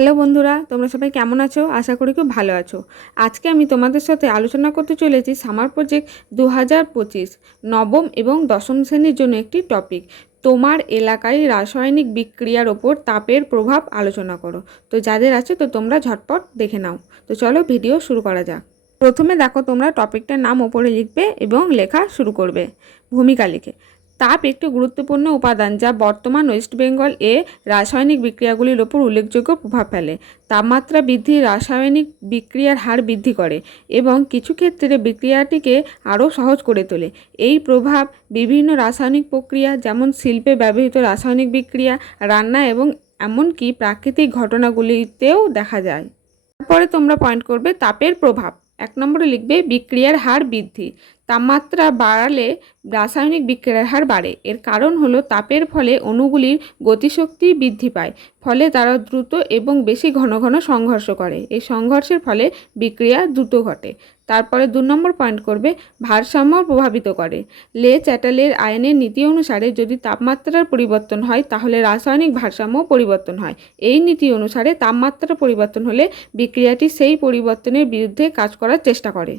Hello বন্ধুরা, তোমরা সবাই কেমন আছো? আশা করি খুব ভালো আছো। আজকে আমি তোমাদের সাথে আলোচনা করতে চলেছি সামার প্রজেক্ট 2025 নবম এবং দশম শ্রেণীর জন্য একটি টপিক। তোমার এলাকায় রাসায়নিক বিক্রিয়ার ওপর তাপের প্রভাব আলোচনা করো। তো যাদের আছে তো তোমরা ঝটপট দেখে নাও। তো চলো ভিডিও শুরু করা যাক। প্রথমে দেখো, তোমরা টপিকটার নাম ওপরে লিখবে এবং লেখা শুরু করবে। ভূমিকা লিখে। তাপ একটি গুরুত্বপূর্ণ উপাদান যা বর্তমান ওয়েস্ট বেঙ্গল এ রাসায়নিক বিক্রিয়াগুলির ওপর উল্লেখযোগ্য প্রভাব ফেলে। তাপমাত্রা বৃদ্ধি রাসায়নিক বিক্রিয়ার হার বৃদ্ধি করে এবং কিছু ক্ষেত্রে বিক্রিয়াটিকে আরও সহজ করে তোলে। এই প্রভাব বিভিন্ন রাসায়নিক প্রক্রিয়া যেমন শিল্পে ব্যবহৃত রাসায়নিক বিক্রিয়া, রান্না এবং এমনকি প্রাকৃতিক ঘটনাগুলিতেও দেখা যায়। তারপরে তোমরা পয়েন্ট করবে তাপের প্রভাব। 1 নম্বরে লিখবে বিক্রিয়ার হার বৃদ্ধি। তাপমাত্রা বাড়ালে রাসায়নিক বিক্রিয়ার হার বাড়ে। এর কারণ হলো তাপের ফলে অণুগুলির গতিশক্তি বৃদ্ধি পায়, ফলে তারা দ্রুত এবং বেশি ঘন ঘন সংঘর্ষ করে। এই সংঘর্ষের ফলে বিক্রিয়া দ্রুত ঘটে। তারপরে 2 নম্বর পয়েন্ট করবে ভারসাম্য প্রভাবিত করে। লে চ্যাটালের আইনের নীতি অনুসারে যদি তাপমাত্রার পরিবর্তন হয় তাহলে রাসায়নিক ভারসাম্য পরিবর্তন হয়। এই নীতি অনুসারে তাপমাত্রা পরিবর্তন হলে বিক্রিয়াটি সেই পরিবর্তনের বিরুদ্ধে কাজ করার চেষ্টা করে।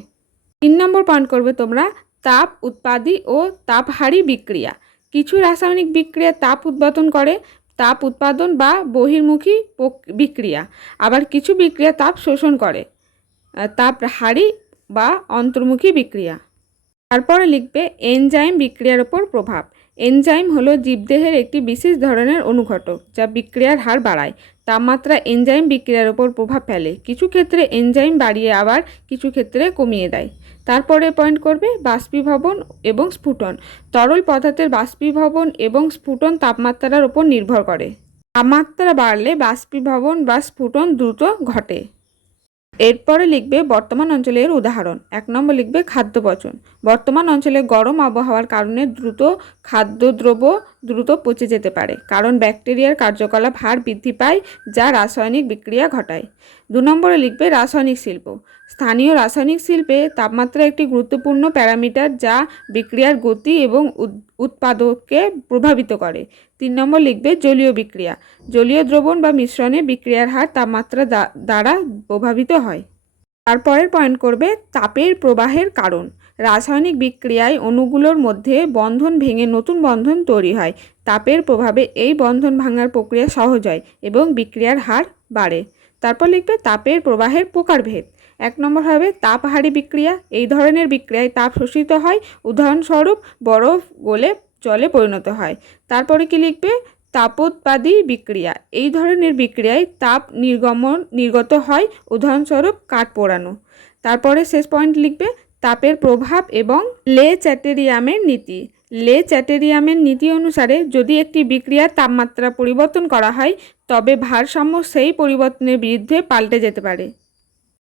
3 নম্বর পয়েন্ট করবে তোমরা তাপ উৎপাদী ও তাপহারী বিক্রিয়া। কিছু রাসায়নিক বিক্রিয়া তাপ উৎপাদন করে, তাপ উৎপাদন বা বহির্মুখী বিক্রিয়া। আবার কিছু বিক্রিয়া তাপ শোষণ করে, তাপহারী বা অন্তর্মুখী বিক্রিয়া। তারপরে লিখবে এনজাইম বিক্রিয়ার ওপর প্রভাব। এনজাইম হলো জীবদেহের একটি বিশেষ ধরনের অনুঘটক যা বিক্রিয়ার হার বাড়ায়। তাপমাত্রা এনজাইম বিক্রিয়ার ওপর প্রভাব ফেলে। কিছু ক্ষেত্রে এনজাইম বাড়িয়ে আবার কিছু ক্ষেত্রে কমিয়ে দেয়। তারপরে পয়েন্ট করবে বাষ্পীভবন এবং স্ফুটন। তরল পদার্থের বাষ্পীভবন এবং স্ফুটন তাপমাত্রার ওপর নির্ভর করে। তাপমাত্রা বাড়লে বাষ্পীভবন বা স্ফুটন দ্রুত ঘটে। এরপরে লিখবে বর্তমান অঞ্চলের উদাহরণ। 1 নম্বর লিখবে খাদ্য পচন। বর্তমান অঞ্চলে গরম আবহাওয়ার কারণে খাদ্যদ্রব্য দ্রুত পচে যেতে পারে, কারণ ব্যাকটেরিয়ার কার্যকলাপ হার বৃদ্ধি পায় যা রাসায়নিক বিক্রিয়া ঘটায়। 2 নম্বরে লিখবে রাসায়নিক শিল্প। স্থানীয় রাসায়নিক শিল্পে তাপমাত্রা একটি গুরুত্বপূর্ণ প্যারামিটার যা বিক্রিয়ার গতি এবং উৎপাদককে প্রভাবিত করে। 3 নম্বর লিখবে জলীয় বিক্রিয়া। জলীয় দ্রবণ বা মিশ্রণে বিক্রিয়ার হার তাপমাত্রা দ্বারা প্রভাবিত হয়। তারপরের পয়েন্ট করবে তাপের প্রবাহের কারণ। রাসায়নিক বিক্রিয়ায় অণুগুলোর মধ্যে বন্ধন ভেঙে নতুন বন্ধন তৈরি হয়। তাপের প্রভাবে এই বন্ধন ভাঙার প্রক্রিয়া সহজ হয় এবং বিক্রিয়ার হার বাড়ে। তারপর লিখবে তাপের প্রবাহের প্রকারভেদ। 1 নম্বর হবে তাপহারী বিক্রিয়া। এই ধরনের বিক্রিয়ায় তাপ শোষিত হয়, উদাহরণস্বরূপ বরফ গলে জলে পরিণত হয়। তারপরে কি লিখবে তাপোৎপাদী বিক্রিয়া। এই ধরনের বিক্রিয়ায় তাপ নির্গত হয়, উদাহরণস্বরূপ কাঠ পোড়ানো। তারপরে শেষ পয়েন্ট লিখবে তাপের প্রভাব এবং লে চ্যাটেরিয়ামের নীতি। লে চ্যাটেরিয়ামের নীতি অনুসারে যদি একটি বিক্রিয়ার তাপমাত্রা পরিবর্তন করা হয় তবে ভারসাম্য সেই পরিবর্তনের বিরুদ্ধে পাল্টে যেতে পারে।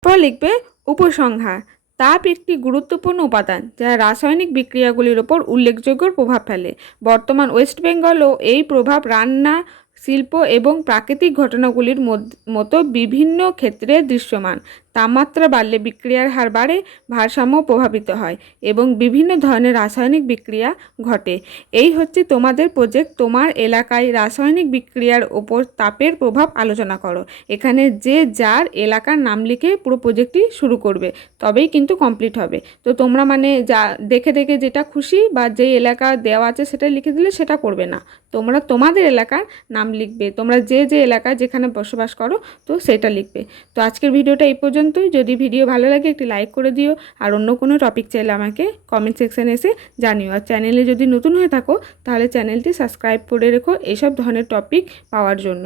তারপর লিখবে উপসংহার। তাপ একটি গুরুত্বপূর্ণ উপাদান যা রাসায়নিক বিক্রিয়াগুলির ওপর উল্লেখযোগ্য প্রভাব ফেলে। বর্তমান ওয়েস্ট বেঙ্গলও এই প্রভাব রান্না, শিল্প এবং প্রাকৃতিক ঘটনাগুলির মতো বিভিন্ন ক্ষেত্রে দৃশ্যমান। তাপমাত্রা বাড়লে বিক্রিয়ার হার বাড়ে, ভারসাম্য প্রভাবিত হয় এবং বিভিন্ন ধরনের রাসায়নিক বিক্রিয়া ঘটে। এই হচ্ছে তোমাদের প্রজেক্ট। তোমার এলাকায় রাসায়নিক বিক্রিয়ার ওপর তাপের প্রভাব আলোচনা করো। এখানে যে যার এলাকার নাম লিখে পুরো প্রজেক্টটি শুরু করবে, তবেই কিন্তু কমপ্লিট হবে। তো তোমরা যা দেখে দেখে যেটা খুশি বা যে এলাকা দেওয়া আছে সেটা লিখে দিলে সেটা করবে না। তোমরা তোমাদের এলাকার নাম লিখবে, তোমরা যে এলাকায় যেখানে বসবাস করো তো সেটা লিখবে। তো আজকের ভিডিওটা এই পর্যন্তই। যদি ভিডিও ভালো লাগে একটি লাইক করে দিও, আর অন্য কোনো টপিক চাইলে আমাকে কমেন্ট সেকশানে এসে জানিও। আর চ্যানেলে যদি নতুন হয়ে থাকো তাহলে চ্যানেলটি সাবস্ক্রাইব করে রেখো এইসব ধরনের টপিক পাওয়ার জন্য।